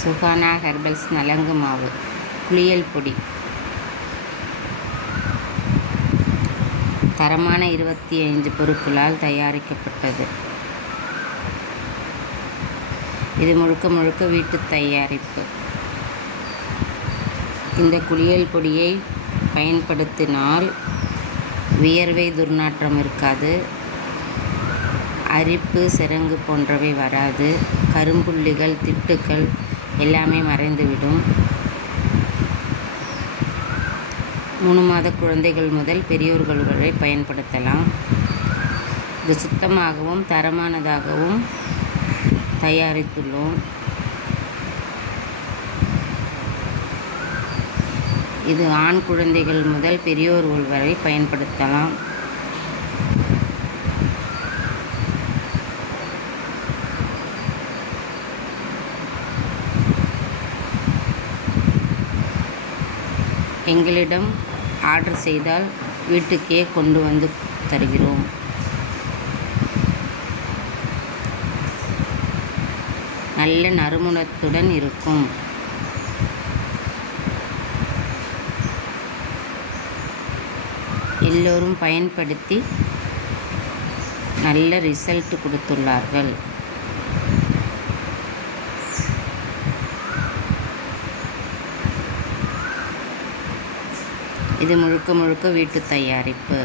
Suhana herbals நலங்கு மாவு குளியல் பொடி தரமான 25 பொருட்களால் தயாரிக்கப்பட்டது. இது முழுக்க முழுக்க வீட்டு தயாரிப்பு. இந்த குளியல் பொடியை பயன்படுத்தினால் வியர்வை துர்நாற்றம் இருக்காது, அரிப்பு சிரங்கு போன்றவை வராது, கரும்புள்ளிகள் திட்டுக்கள் எல்லாமே மறைந்துவிடும். 3 மாத குழந்தைகள் முதல் பெரியோர்கள் வரை பயன்படுத்தலாம். இது சுத்தமாகவும் தரமானதாகவும் தயாரித்துள்ளோம். இது ஆண் குழந்தைகள் முதல் பெரியோர்கள் வரை பயன்படுத்தலாம். எங்களிடம் ஆர்டர் செய்தால் வீட்டுக்கே கொண்டு வந்து தருகிறோம். நல்ல நறுமணத்துடன் இருக்கும். எல்லோரும் பயன்படுத்தி நல்ல ரிசல்ட் கொடுத்துள்ளார்கள். இது முழுக்க முழுக்க வீட்டு தயாரிப்பு.